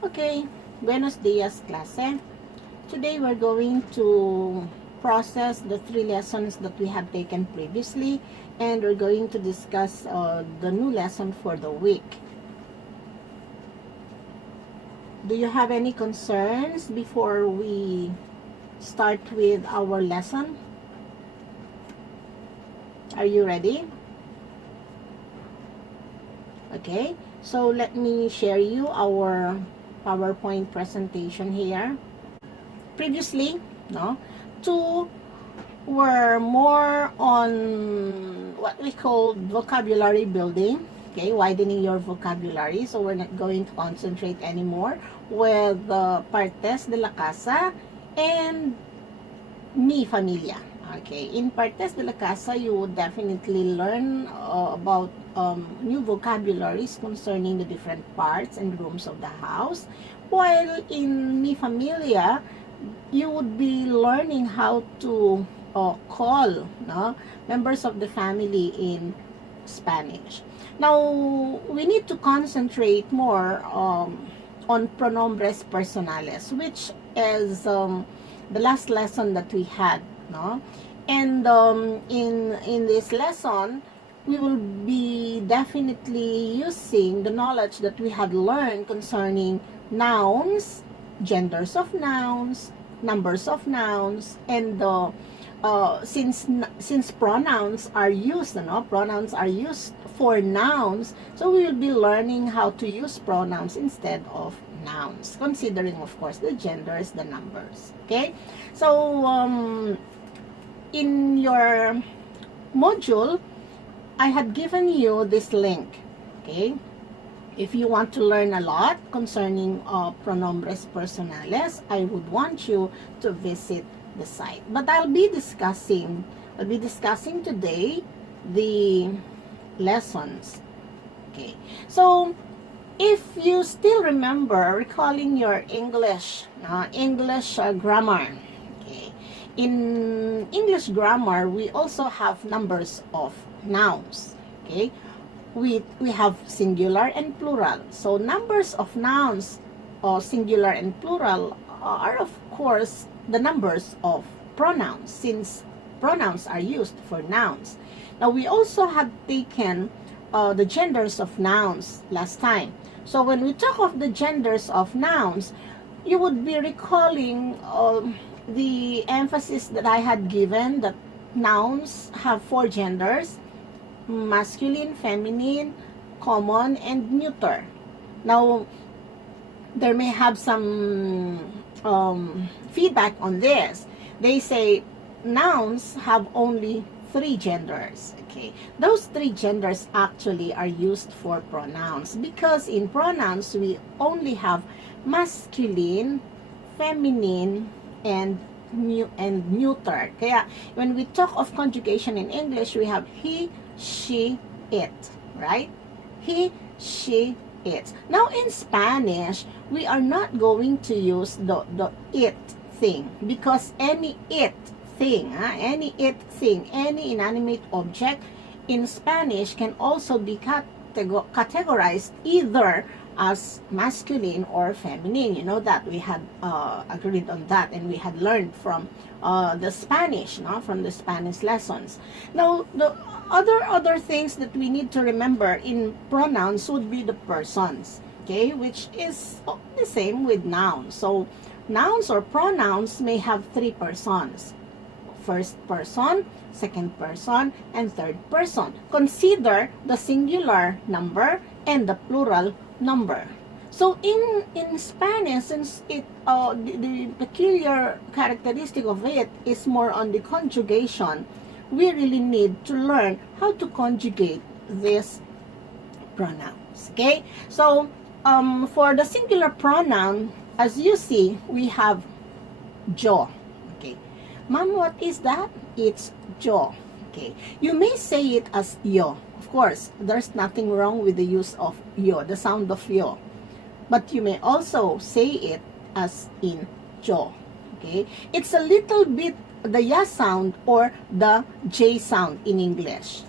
Okay, buenos dias, clase. Today we're going to process the 3 lessons that we have taken previously, and we're going to discuss the new lesson for the week. Do you have any concerns before we start with our lesson? Are you ready? Okay, so let me share you our PowerPoint presentation here. Previously, no, two were more on what we call vocabulary building, okay, widening your vocabulary. So we're not going to concentrate anymore with partes de la casa and mi familia. Okay, in partes de la casa, you would definitely learn about new vocabularies concerning the different parts and rooms of the house, while in mi familia, you would be learning how to call members of the family in Spanish. Now, we need to concentrate more on pronombres personales, which is the last lesson that we had, no? And in this lesson, we will be definitely using the knowledge that we had learned concerning nouns, genders of nouns, numbers of nouns, and since pronouns are used, pronouns are used for nouns, so we will be learning how to use pronouns instead of nouns, considering, of course, the genders, the numbers. Okay, so in your module, I had given you this link. Okay, if you want to learn a lot concerning pronombres personales, I would want you to visit the site. But I'll be discussing today the lessons. Okay, so if you still remember recalling your English grammar, okay, in English grammar we also have numbers of nouns. Okay, we have singular and plural. So numbers of nouns, singular and plural, are of course the numbers of pronouns, since pronouns are used for nouns. Now we also have taken the genders of nouns last time. So when we talk of the genders of nouns, you would be recalling the emphasis that I had given that nouns have 4 genders: masculine, feminine, common, and neuter. Now, there may have some feedback on this. They say nouns have only 3 genders. Okay, those 3 genders actually are used for pronouns, because in pronouns we only have masculine, feminine, and neuter. Kaya when we talk of conjugation in English, we have he, she, it, right? He, she, it. Now in Spanish, we are not going to use the it thing, because any it thing, any inanimate object in Spanish can also be categorized either as masculine or feminine. You know that we had agreed on that, and we had learned from the Spanish, from the Spanish lessons. Now, the other things that we need to remember in pronouns would be the persons, okay, which is the same with nouns. So nouns or pronouns may have 3 persons: first person, second person, and third person. Consider the singular number and the plural number. So in Spanish, since it the peculiar characteristic of it is more on the conjugation, we really need to learn how to conjugate these pronouns. Okay, so for the singular pronoun, as you see, we have yo. Okay, Mom, what is that? It's yo. Okay, you may say it as yo. Of course, there's nothing wrong with the use of yo, the sound of yo. But you may also say it as in yo. Okay, it's a little bit the ya sound or the j sound in English.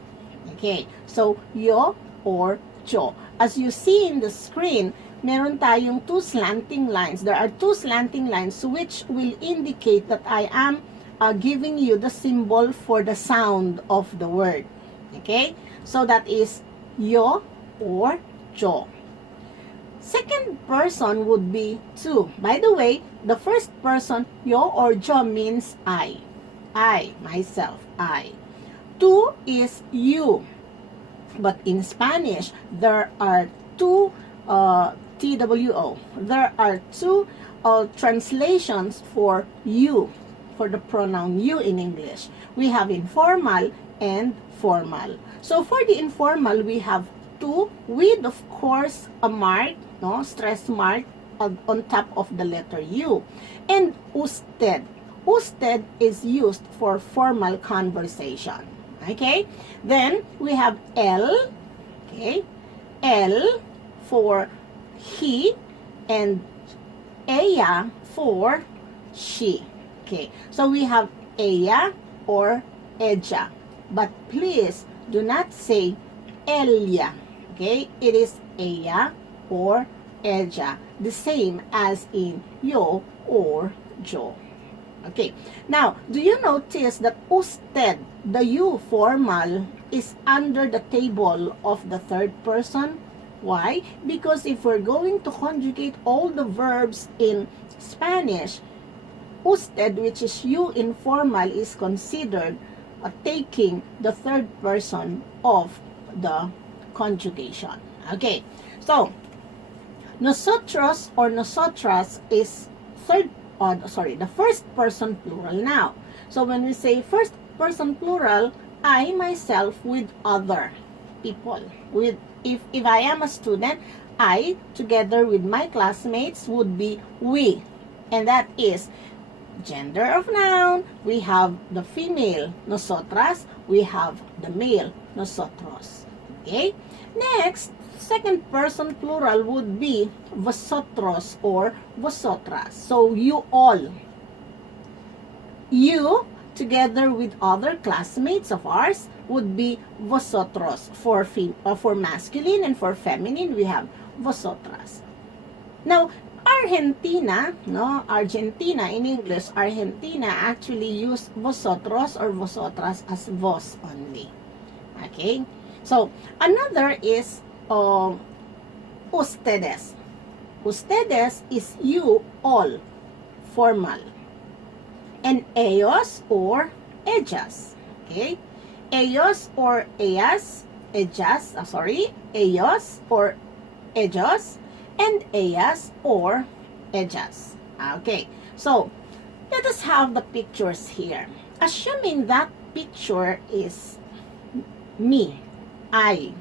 Okay, so yo or yo. As you see in the screen, meron tayong two slanting lines. There are two slanting lines which will indicate that I am giving you the symbol for the sound of the word. Okay? So that is yo or jo. Second person would be tu. By the way, the first person, yo or jo, means I. I, myself, I. Tu is you. But in Spanish, there are two TWO. There are two translations for you, for the pronoun you in English. We have informal and formal. So for the informal, we have two with, of course, a mark, no, stress mark on top of the letter U. And usted. Usted is used for formal conversation. Okay? Then we have L. Okay? L for he and ella for she. Okay? So we have ella or ella. But please do not say ella. Okay? It is ella or ella. The same as in yo or jo. Okay. Now, do you notice that usted, the you formal, is under the table of the third person? Why? Because if we're going to conjugate all the verbs in Spanish, usted, which is you informal, is considered taking the third person of the conjugation. Okay. So, nosotros or nosotras is the first person plural now. So when we say first person plural, I myself with other people. With if I am a student, I together with my classmates would be we. And that is gender of noun. We have the female nosotras, we have the male nosotros. Okay? Next, second person plural would be vosotros or vosotras. So you all. You, together with other classmates of ours, would be vosotros. For masculine and for feminine, we have vosotras. Now, Argentina in English, Argentina actually use vosotros or vosotras as vos only. Okay? So, another is ustedes. Ustedes is you all, formal. And ellos or ellas. Okay? Ellos or ellas, ellos or ellos, and ellas or ellas. Okay, so let us have the pictures here. Assuming that picture is me, I,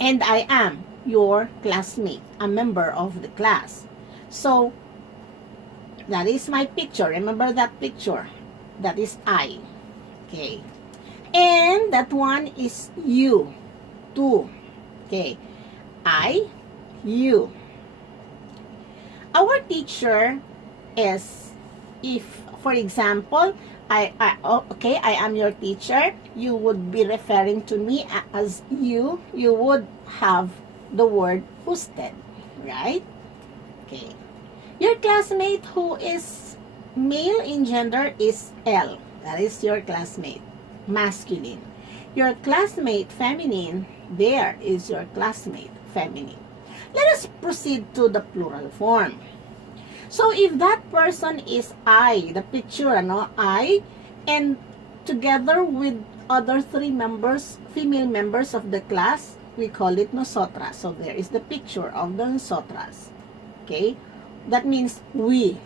and I am your classmate, a member of the class. So, that is my picture. Remember that picture? That is I. Okay. And that one is you. Two. Okay. I, you. Our teacher is, if, for example, I am your teacher, you would be referring to me as you would have the word usted, right? Okay. Your classmate who is male in gender is L. That is your classmate, masculine. Your classmate, feminine, there is your classmate, feminine. Let us proceed to the plural form. So if that person is I, the picture, I, and together with other three members, female members of the class, we call it nosotras. So there is the picture of the nosotras. Okay? That means we.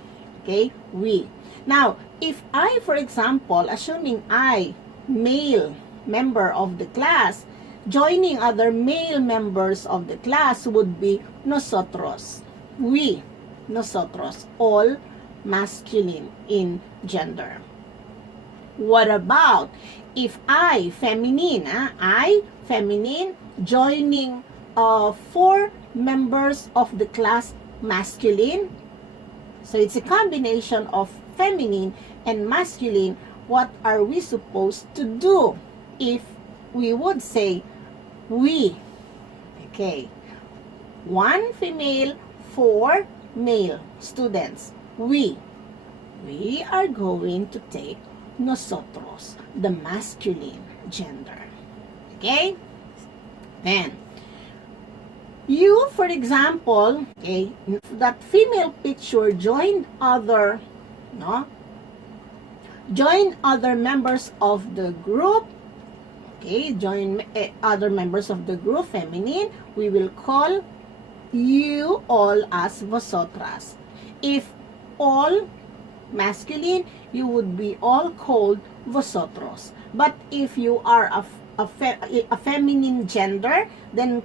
Okay? We. Now, if I, for example, assuming I, male member of the class, joining other male members of the class would be nosotros. We, nosotros, all masculine in gender. What about if I, feminine, joining four members of the class masculine? So it's a combination of feminine and masculine. What are we supposed to do if we would say we? Okay. 1 female, 4 male students. We are going to take nosotros, the masculine gender. Okay? Then, you, for example, okay, that female picture joined other members of the group. Okay, join other members of the group, feminine. We will call you all as vosotras. If all masculine, you would be all called vosotros. But if you are a feminine gender, then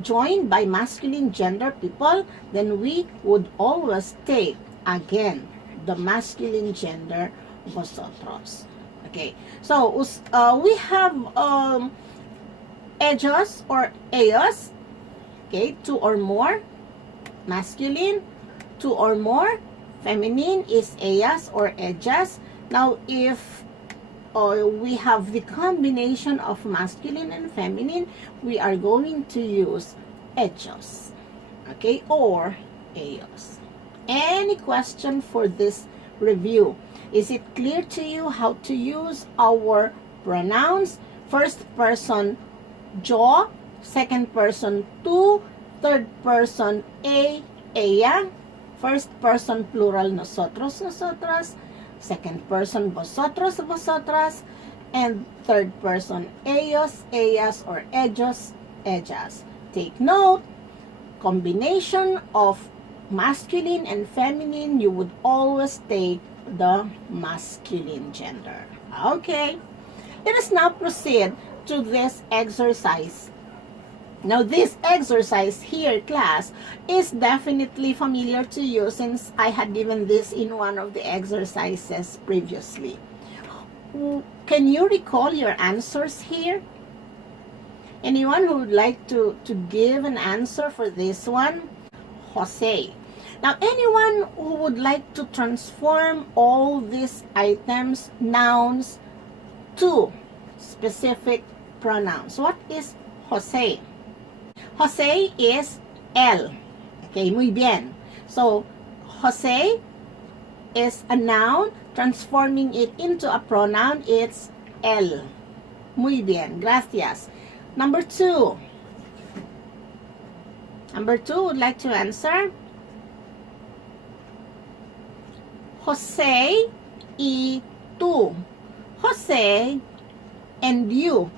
joined by masculine gender people, then we would always take again the masculine gender vosotros. Okay, so we have ellos or ellos. Okay, 2 or more masculine, 2 or more feminine is ellas or ellas. Now, if we have the combination of masculine and feminine, we are going to use ellos, okay, or ellos. Any question for this review? Is it clear to you how to use our pronouns? First person yo, second person tú, third person ella, first person plural nosotros, nosotras, second person vosotros, vosotras, and third person ellos, ellas, or ellos, ellas. Take note, combination of masculine and feminine, you would always take the masculine gender. Okay, let us now proceed to this exercise. Now, this exercise here, class, is definitely familiar to you since I had given this in one of the exercises previously. Can you recall your answers here? Anyone who would like to give an answer for this one? Jose. Now, anyone who would like to transform all these items, nouns, to specific pronouns? What is Jose? Jose is él. Okay, muy bien. So, Jose is a noun. Transforming it into a pronoun, it's él. Muy bien, gracias. Number 2. Number 2 would like to answer? Jose y tú. Jose and you.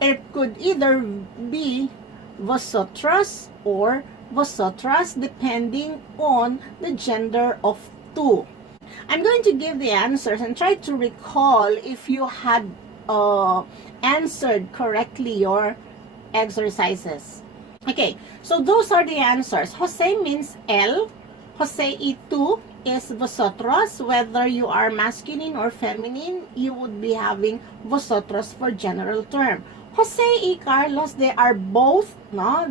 It could either be vosotros or vosotras depending on the gender of tú. I'm going to give the answers and try to recall if you had answered correctly your exercises. Okay, so those are the answers. Jose means él. Jose y tú is vosotros. Whether you are masculine or feminine, you would be having vosotros for general term. Jose y Carlos, they are both,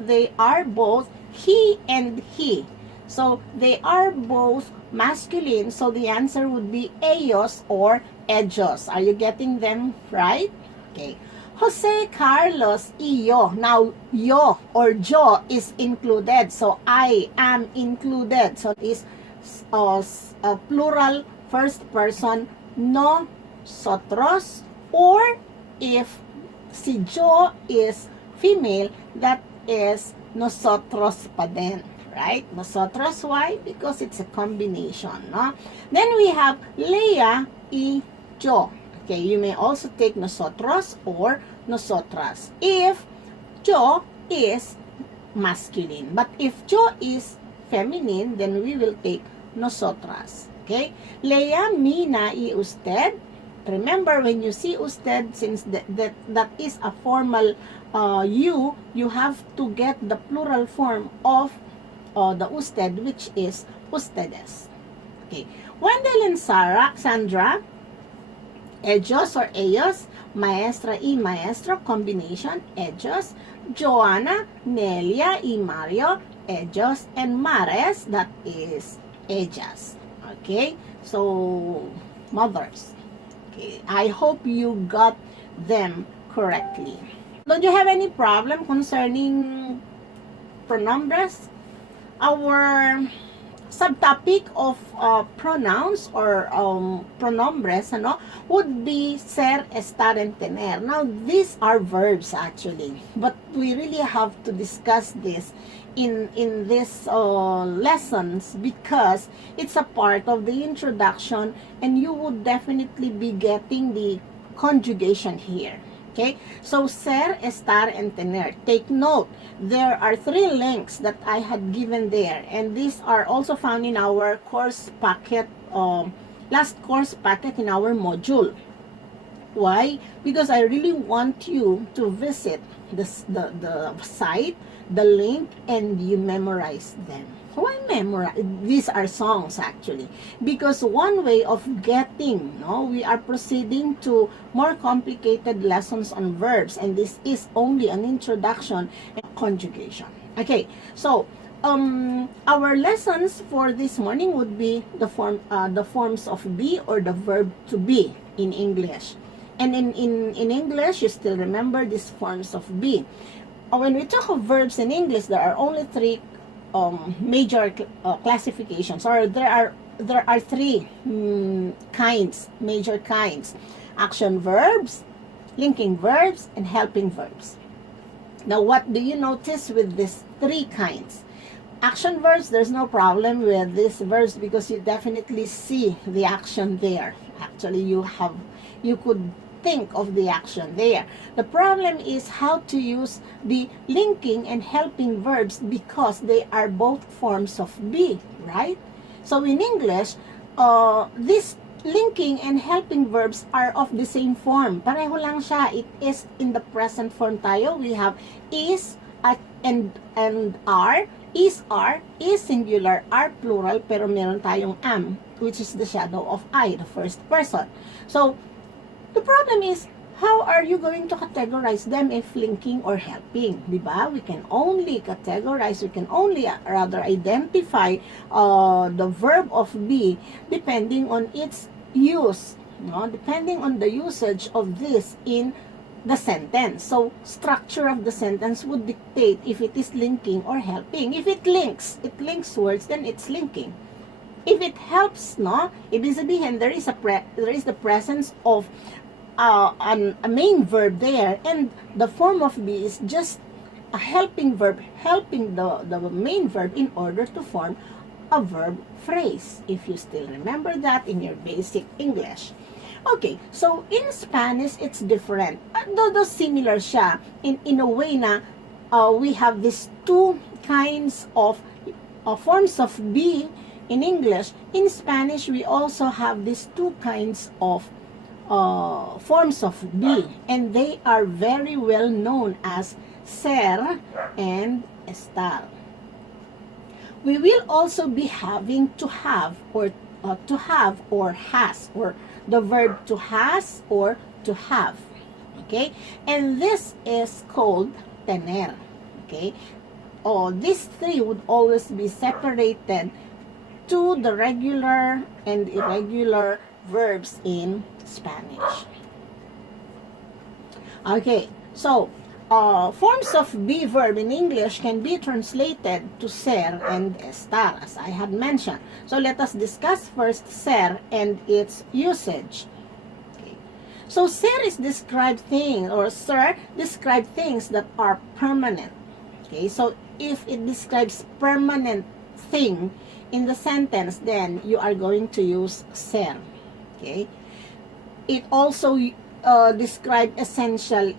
they are both he and he. So they are both masculine. So the answer would be ellos or ellos. Are you getting them right? Okay. Jose, Carlos, y yo. Now, yo or yo is included. So I am included. So it is a plural first person nosotros, or if si yo is female, that is nosotros pa din, right? Nosotros, why? Because it's a combination, no? Then we have Leah y yo. Okay, you may also take nosotros or nosotras if yo is masculine. But if yo is feminine, then we will take nosotras. Okay? Leah, Mina, y usted. Remember, when you see usted, since that is a formal you have to get the plural form of the usted, which is ustedes. Okay. Wendell and Sandra, ellos or ellos, maestra y maestro, combination, ellos. Joanna, Nelia y Mario, ellos. And Mares, that is ellas. Okay, so mothers. Okay, I hope you got them correctly. Don't you have any problem concerning pronombres, our subtopic of pronouns or pronombres would be ser, estar, and tener. Now, these are verbs actually, but we really have to discuss this in this lessons because it's a part of the introduction, and you would definitely be getting the conjugation here. Okay, so ser, estar, and tener. Take note, there are 3 links that I had given there, and these are also found in our course packet, last course packet in our module. Why? Because I really want you to visit the site, the link, and you memorize them. Why memorize? These are songs actually, because one way of getting, we are proceeding to more complicated lessons on verbs, and this is only an introduction and conjugation. Okay, so our lessons for this morning would be the forms of be or the verb to be in English. And in English, you still remember these forms of be. When we talk of verbs in English, there are only 3 major classifications, or there are 3 major kinds: action verbs, linking verbs, and helping verbs. Now, what do you notice with these 3 kinds? Action verbs, there's no problem with these verbs because you definitely see the action there. Actually, you could think of the action there. The problem is how to use the linking and helping verbs because they are both forms of be, right? So in English, these linking and helping verbs are of the same form. Pareho lang siya. It is in the present form tayo. We have is and are. Is, are, is singular, are plural, pero meron tayong am, which is the shadow of I, the first person. So, the problem is, how are you going to categorize them if linking or helping? Diba? We can only categorize, we can only rather identify the verb of be depending on its use, depending on the usage of this in the sentence. So, structure of the sentence would dictate if it is linking or helping. If it links words, then it's linking. If it helps, ibig sabihin, there is the presence of a main verb there, and the form of be is just a helping verb, helping the main verb in order to form a verb phrase, if you still remember that in your basic English. Okay, so in Spanish, it's different. Though similar siya, in a way na we have these 2 kinds of forms of be in English. In Spanish, we also have these 2 kinds of forms of be, and they are very well known as ser and estar. We will also be having to have or has, or the verb to has or to have. Okay, and this is called tener. Okay, these 3 would always be separated to the regular and irregular verbs in Spanish. Okay, so forms of be verb in English can be translated to ser and estar, as I had mentioned. So let us discuss first ser and its usage. Okay. So ser is describe things, or ser describe things that are permanent. Okay, so if it describes permanent thing in the sentence, then you are going to use ser. Okay, it also describes essential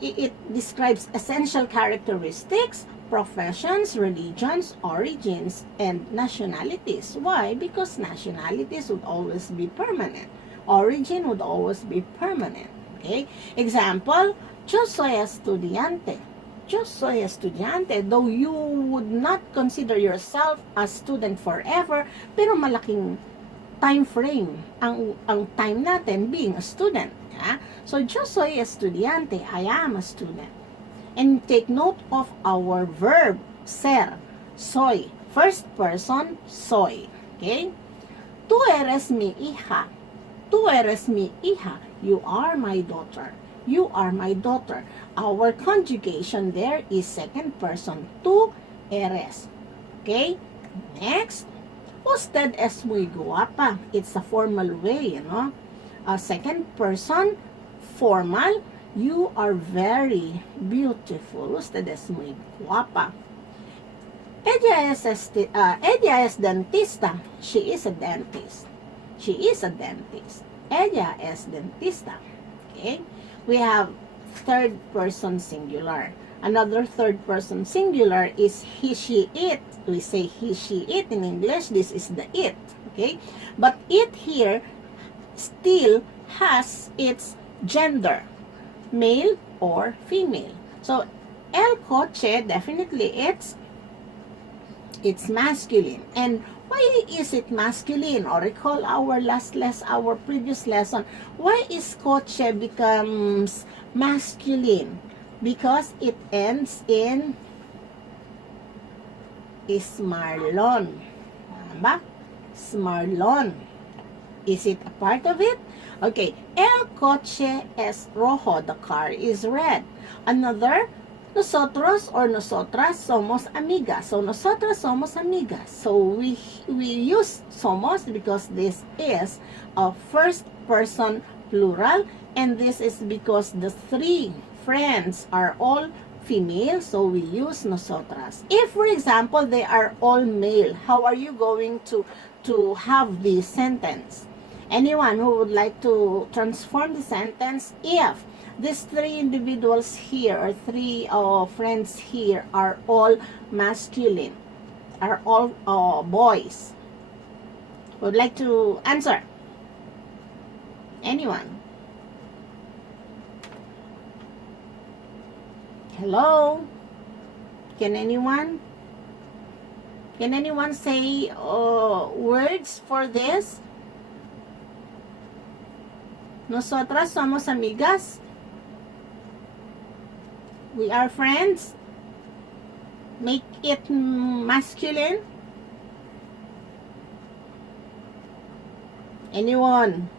characteristics, professions, religions, origins, and nationalities. Why? Because nationalities would always be permanent. Origin would always be permanent. Okay, example, yo soy estudiante. Yo soy estudiante. Though you would not consider yourself a student forever, pero malaking time frame ang time natin being a student. So, yo soy estudiante. I am a student. And take note of our verb, ser, soy. First person, soy. Okay? Tú eres mi hija. Tú eres mi hija. You are my daughter. You are my daughter. Our conjugation there is second person, tú eres. Okay? Next, usted es muy guapa. It's a formal way, you know. Second person, formal. You are very beautiful. Usted es muy guapa. Ella es dentista. She is a dentist. She is a dentist. Ella es dentista. Okay? We have third person singular. Another third person singular is he, she, it. We say he, she, it in English. This is the it. Okay? But it here still has its gender, male or female. So, el coche, definitely it's masculine. And why is it masculine? Or recall our previous lesson. Why is coche becomes masculine? Because it ends in Smarlon. Tama? Smarlon. Is it a part of it? Okay. El coche es rojo. The car is red. Another, nosotros or nosotras somos amigas. So, nosotras somos amigas. So, we use somos because this is a first person plural. And this is because the three friends are all female, so we use nosotras. If, for example, they are all male, how are you going to have the sentence? Anyone who would like to transform the sentence? If these three individuals here, or three friends here, are all masculine, are all boys, would like to answer? Anyone? Hello? Can anyone say words for this? Nosotras somos amigas. We are friends. Make it masculine. Anyone?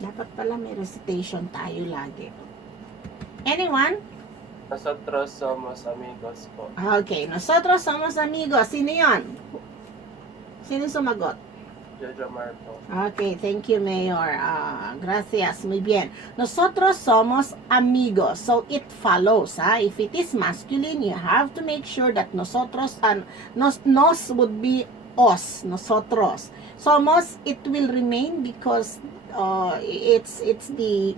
Dapat pala may recitation tayo lagi. Anyone? Nosotros somos amigos po. Okay, nosotros somos amigos. Sino yun? Sino sumagot? Jojo Marco. Okay, thank you, Mayor. Gracias, muy bien. Nosotros somos amigos. So, it follows, if it is masculine, you have to make sure that nosotros and nos would be os, nosotros. Somos, it will remain because it's the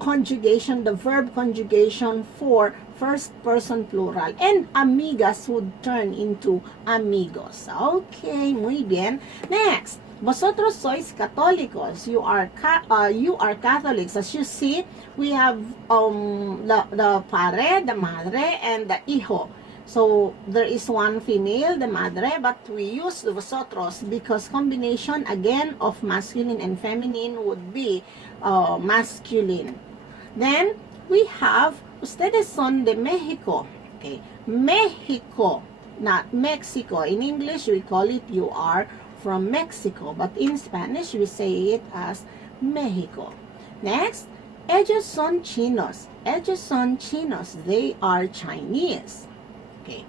conjugation, the verb conjugation for first person plural. And amigas would turn into amigos. Okay, muy bien. Next, vosotros sois católicos. You are Catholics. As you see, we have the padre, the madre, and the hijo. So, there is one female, the madre, but we use the vosotros because combination, again, of masculine and feminine would be masculine. Then, we have, ustedes son de Mexico. Okay, Mexico, not Mexico. In English, we call it you are from Mexico, but in Spanish, we say it as Mexico. Next, ellos son chinos. Ellos son chinos. They are Chinese. Okay.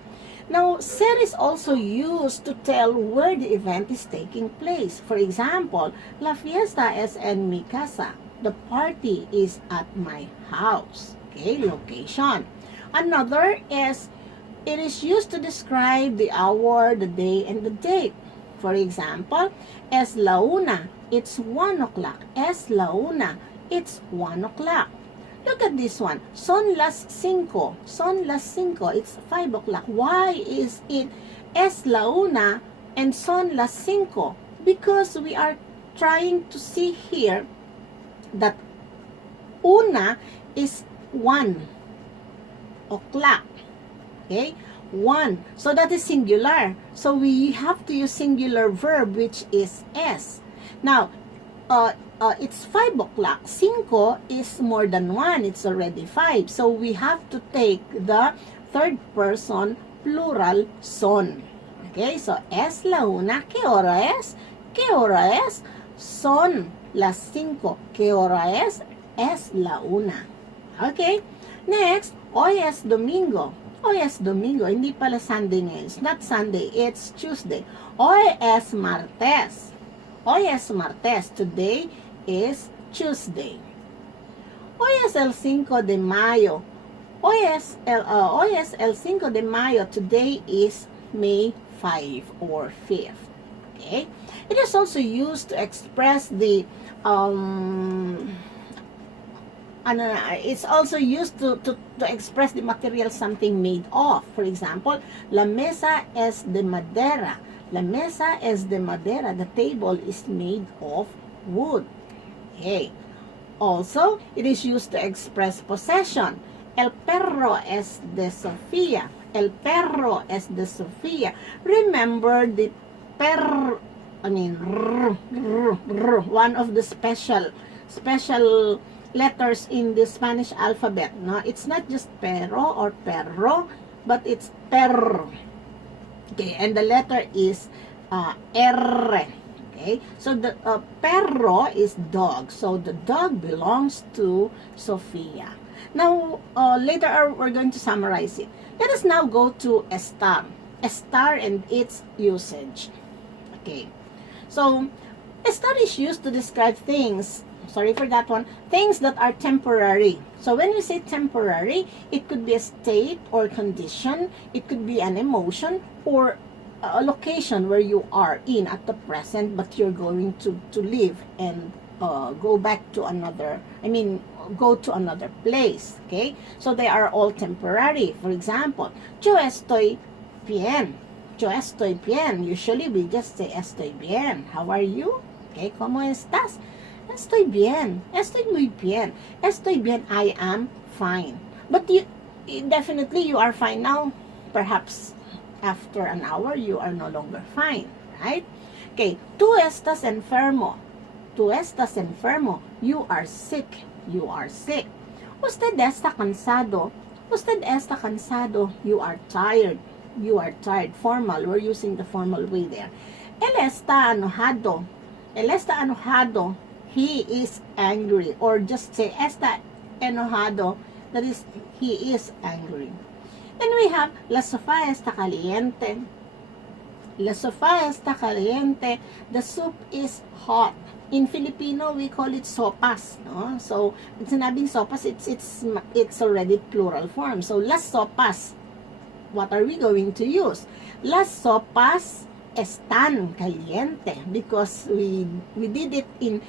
Now, ser is also used to tell where the event is taking place. For example, la fiesta es en mi casa. The party is at my house. Okay, location. Another is, it is used to describe the hour, the day, and the date. For example, es la una. It's 1 o'clock. Es la una. It's 1 o'clock. Look at this one. Son las 5. Son las 5. It's 5 o'clock. Why is it es la una and son las 5? Because we are trying to see here that una is 1 o'clock. Okay? 1. So that is singular. So we have to use singular verb, which is es. Now, it's 5 o'clock. 5 is more than 1. It's already 5. So we have to take the third person plural son. Okay, so es la una. ¿Qué hora es? ¿Qué hora es? Son las 5. ¿Qué hora es? Es la una. Okay, next, hoy es domingo. Hoy es Domingo. Hindi pala Sunday ngayon. It's not Sunday. It's Tuesday. Hoy es Martes. Hoy es Martes. Today is Tuesday. Hoy es el 5 de mayo. Hoy es el 5 de mayo. Today is May 5 or 5th. Okay? It is also used to express the it's also used to express the material something made of. For example, la mesa es de madera. La mesa es de madera. The table is made of wood. Okay. Also, it is used to express possession. El perro es de Sofía. El perro es de Sofía. Remember the one of the special letters in the Spanish alphabet. No, it's not just pero or perro, but it's perro. Okay, and the letter is R. Okay, so the perro is dog, so the dog belongs to Sofia. Now, later we're going to summarize it. Let us now go to estar. Estar and its usage. Okay, so estar is used to describe things. Sorry for that one. Things that are temporary. So when we say temporary, it could be a state or condition. It could be an emotion or a location where you are in at the present, but you're going to live and go back to another, go to another place. Okay? So they are all temporary. For example, yo estoy bien. Yo estoy bien. Usually we just say estoy bien. How are you? Okay, ¿cómo estás? Estoy bien. Estoy muy bien. Estoy bien. I am fine. But definitely you are fine now. Perhaps after an hour you are no longer fine, right? Okay, tú estás enfermo. Tú estás enfermo. You are sick. You are sick. Usted está cansado. Usted está cansado. You are tired. You are tired. Formal. We're using the formal way there. Él está enojado. Él está enojado. He is angry. Or just say, está enojado. That is, he is angry. Then we have, la sofá está caliente. La sofá está caliente. The soup is hot. In Filipino, we call it sopas. No? So, pag sinabing sopas, it's already plural form. So, las sopas. What are we going to use? Las sopas están caliente because we did it in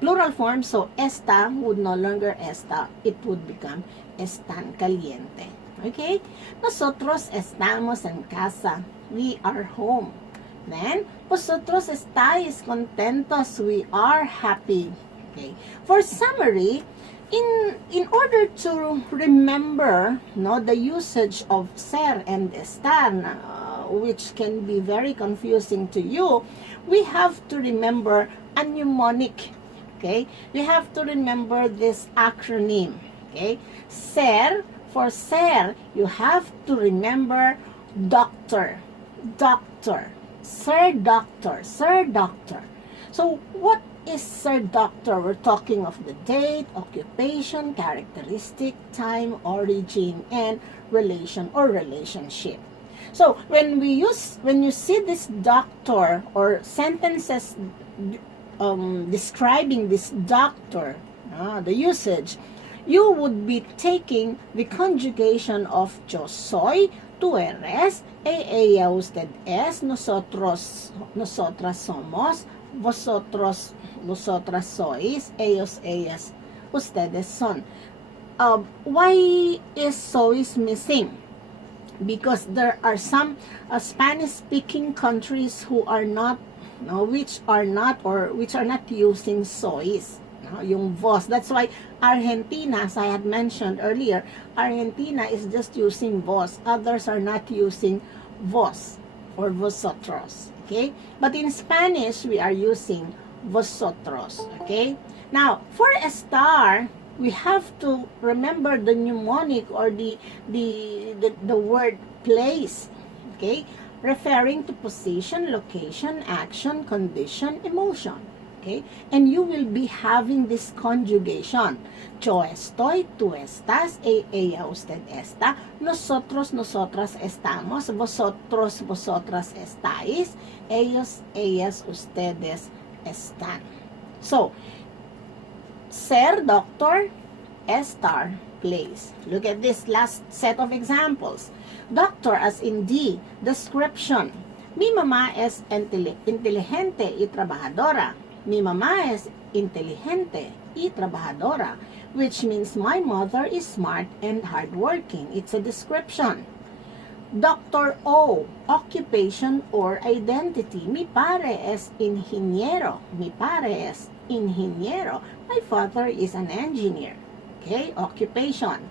plural form, so esta would no longer esta, it would become están caliente. Okay? Nosotros estamos en casa. We are home. Then, vosotros estáis contentos. We are happy. Okay? For summary, in order to remember the usage of ser and estar, which can be very confusing to you, we have to remember a mnemonic. Okay, we have to remember this acronym. Okay, ser, for ser, you have to remember doctor, doctor, sir doctor, sir doctor. So what is Sir Doctor? We're talking of the date, occupation, characteristic, time, origin, and relation or relationship. So when you see this doctor or sentences describing this doctor, the usage, you would be taking the conjugation of yo soy, tú eres, ella, usted es, nosotros, nosotras somos, vosotros, vosotras sois, ellos, ellas, ustedes son. Why is sois missing? Because there are some Spanish-speaking countries who are not, which are not using sois, yung vos. That's why Argentina, as I had mentioned earlier, Argentina is just using vos. Others are not using vos or vosotros. Okay, but in Spanish we are using vosotros. Okay, now for estar, we have to remember the mnemonic or the word place. Okay, referring to position, location, action, condition, emotion. Okay? And you will be having this conjugation. Yo estoy, tú estás, ella, usted está, nosotros, nosotras estamos, vosotros, vosotras estáis, ellos, ellas, ustedes están. So, ser, doctor, estar, place. Look at this last set of examples. Doctor as in D, description. Mi mamá es inteligente y trabajadora. Mi mamá es inteligente y trabajadora, which means my mother is smart and hardworking. It's a description. Dr. O, occupation or identity. Mi padre es ingeniero. Mi padre es ingeniero. My father is an engineer. Okay, occupation.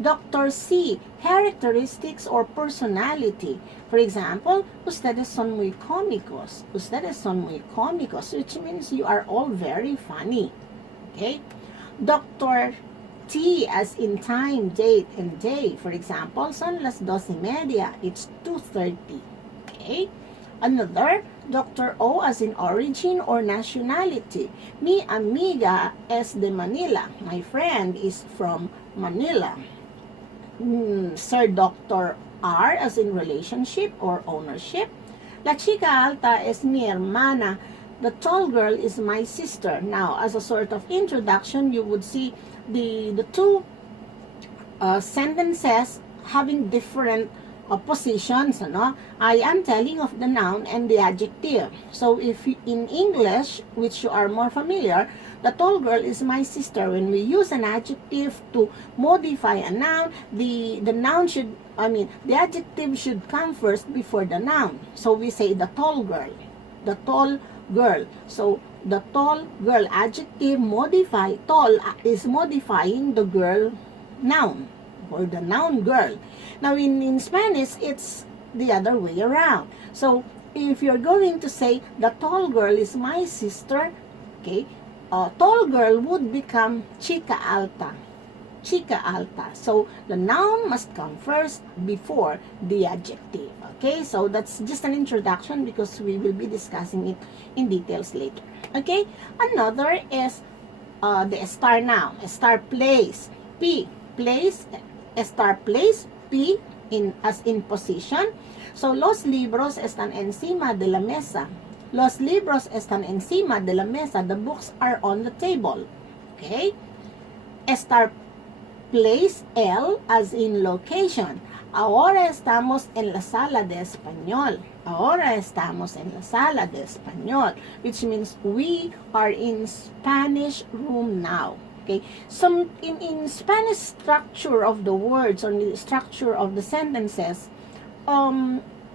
Dr. C, characteristics or personality. For example, ustedes son muy cómicos. Ustedes son muy cómicos, which means you are all very funny. Okay? Dr. T as in time, date, and day. For example, son las 12:30. It's 2:30. Okay? Another, Dr. O as in origin or nationality. Mi amiga es de Manila. My friend is from Manila. Sir Dr. R as in relationship or ownership. La chica alta es mi hermana. The tall girl is my sister. Now, as a sort of introduction, you would see the two sentences having different positions. Ano? I am telling of the noun and the adjective. So, if in English, which you are more familiar, the tall girl is my sister. When we use an adjective to modify a noun, the adjective should come first before the noun. So we say the tall girl, the tall girl. So the tall girl adjective modify, tall is modifying the girl noun or the noun girl. Now in Spanish, it's the other way around. So if you're going to say the tall girl is my sister, okay, tall girl would become chica alta. Chica alta. So, the noun must come first before the adjective. Okay? So, that's just an introduction because we will be discussing it in details later. Okay? Another is the estar noun. Estar place. P. Place. Estar place. P. As in position. So, los libros están encima de la mesa. Los libros están encima de la mesa. The books are on the table. Okay? Estar place, L, as in location. Ahora estamos en la sala de español. Ahora estamos en la sala de español. Which means we are in Spanish room now. Okay? Some in Spanish structure of the words or the structure of the sentences,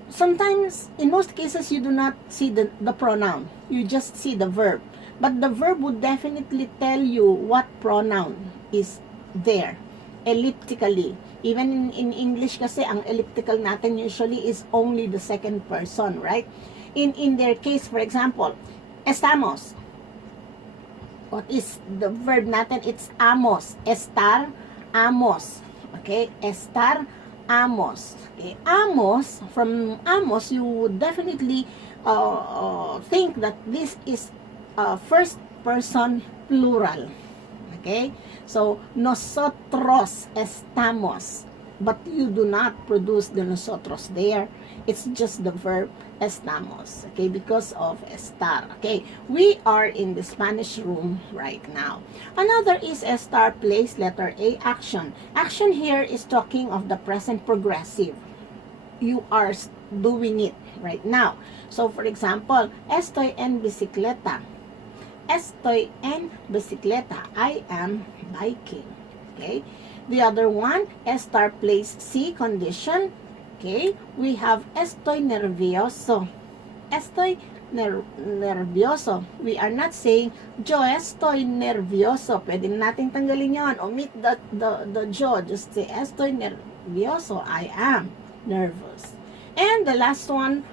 sometimes, in most cases, you do not see the pronoun. You just see the verb. But the verb would definitely tell you what pronoun is there. Elliptically. Even in English kasi, ang elliptical natin usually is only the second person, right? In their case, for example, estamos. What is the verb natin? It's amos. Estar, amos. Okay? Estar, amos. Okay, amos, from amos, you would definitely think that this is first person plural. Okay? So, nosotros estamos. But you do not produce the nosotros there. It's just the verb estamos. Okay? Because of estar. Okay? We are in the Spanish room right now. Another is estar place, letter A, action. Action here is talking of the present progressive. You are doing it right now. So, for example, estoy en bicicleta. Estoy en bicicleta. I am biking. Okay? The other one, estar place C, condition. Okay? We have estoy nervioso. Estoy nervioso. We are not saying, yo estoy nervioso. Pwede natin tanggalin yon. Omit the yo. Just say, estoy nervioso. I am nervous. And the last one,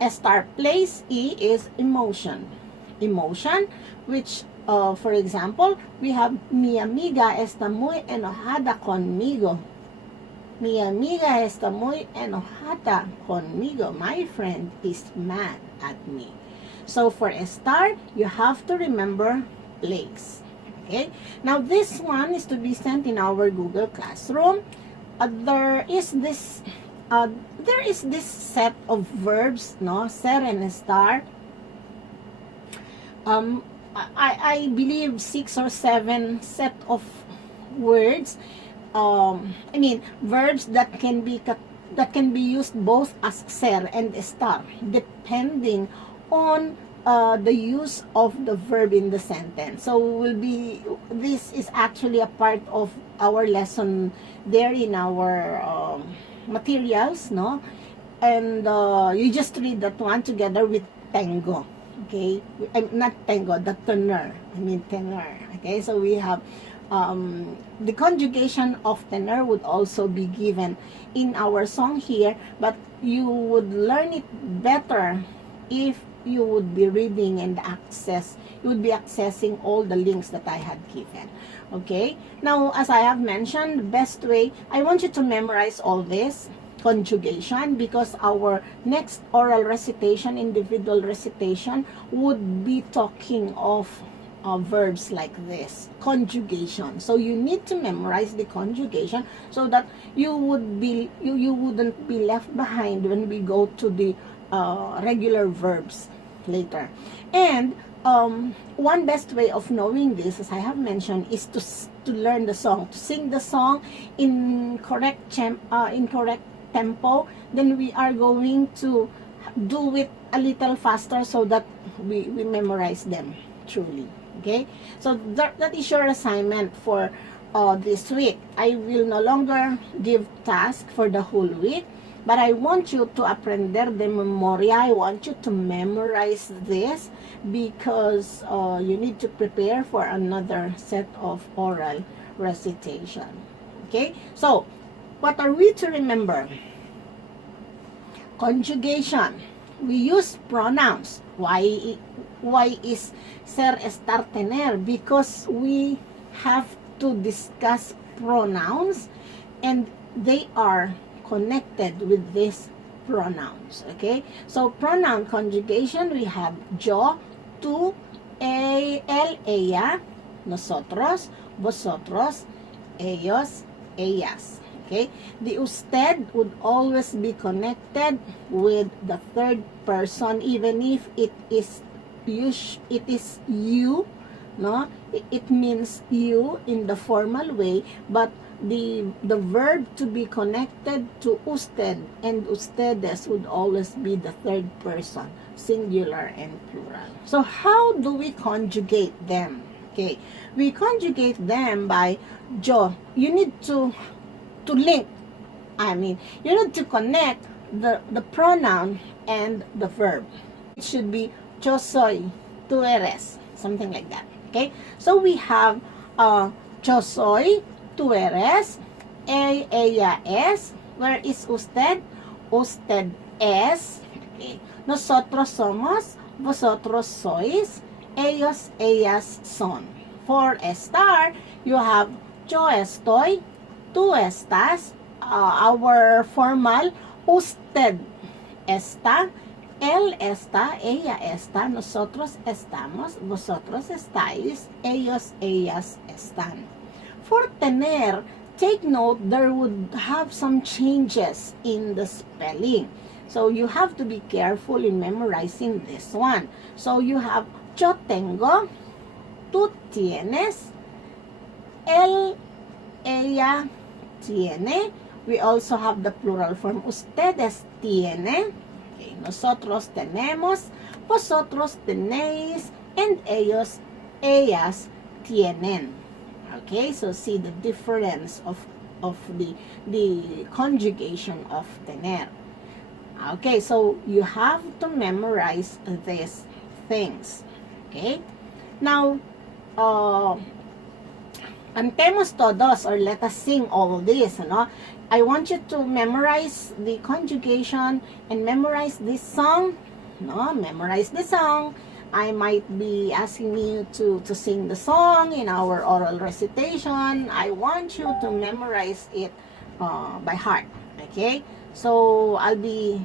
estar place E, is emotion. Emotion, which, for example, we have, mi amiga está muy enojada conmigo. Mi amiga está muy enojada conmigo. My friend is mad at me. So for estar, you have to remember place. Okay. Now this one is to be sent in our Google Classroom. There is this set of verbs, no, ser and estar. I believe 6 or 7 set of words. Verbs that can be used both as ser and estar, depending on the use of the verb in the sentence. So this is actually a part of our lesson there in our materials, no? And you just read that one together with tengo. Okay, not tengo, the tener. Tener. Okay, so we have the conjugation of tener would also be given in our song here, but you would learn it better if you would be reading and you would be accessing all the links that I had given. Okay, now as I have mentioned, the best way, I want you to memorize all this conjugation, because our next oral recitation, individual recitation, would be talking of verbs like this, conjugation. So you need to memorize the conjugation so that you wouldn't be left behind when we go to the regular verbs later. And one best way of knowing this, as I have mentioned, is to learn the song, to sing the song in correct tempo. Then we are going to do it a little faster so that we memorize them truly. Okay, so that is your assignment for this week. I will no longer give task for the whole week, but I want you to aprender de memoria. I want you to memorize this, because you need to prepare for another set of oral recitation. Okay, so what are we to remember? Conjugation. We use pronouns. Why is ser-estar-tener? Because we have to discuss pronouns, and they are connected with these pronouns. Okay, so pronoun conjugation, we have yo, tú, él, ella, nosotros, vosotros, ellos, ellas. Okay, the usted would always be connected with the third person, even if it is you, no? It means you in the formal way, but the verb to be connected to usted and ustedes would always be the third person, singular and plural. So how do we conjugate them? Okay, we conjugate them by yo. You need to link, you need to connect the pronoun and the verb. It should be yo soy, tú eres, something like that. Okay, so we have yo soy, tú eres, ella es. Where is usted? Usted es. Okay. Nosotros somos, vosotros sois, ellos, ellas son. For estar, you have yo estoy, tú estás, our formal, usted está, él está, ella está, nosotros estamos, vosotros estáis, ellos, ellas están. For tener, take note, there would have some changes in the spelling. So you have to be careful in memorizing this one. So you have yo tengo, tú tienes, él, ella tiene. We also have the plural form, ustedes tienen. Okay, nosotros tenemos, vosotros tenéis, and ellos, ellas tienen. Okay, so see the difference of the conjugation of tener. Okay, so you have to memorize these things. Okay, now cantemos todos, or let us sing all this, no? I want you to memorize the conjugation and memorize this song. No, memorize the song. I might be asking you to sing the song in our oral recitation. I want you to memorize it by heart. Okay, so I'll be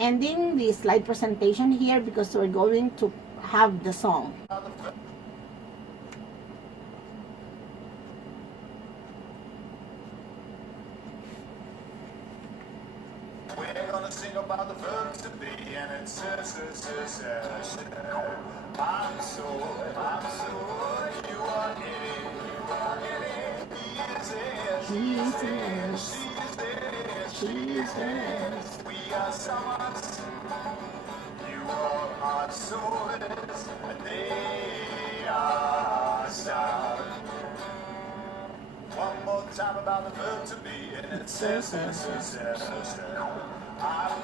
ending the slide presentation here because we're going to have the song. We're gonna sing about the verb to be, and it says, I'm so, you are in it, he is there, Jesus. we are someone's, you all are souls, and they are stars. One more time about the verb to be, and it says, I'm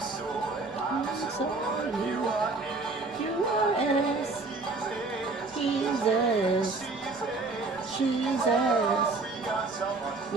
so, you are in it, Jesus. Jesus. we are someone's.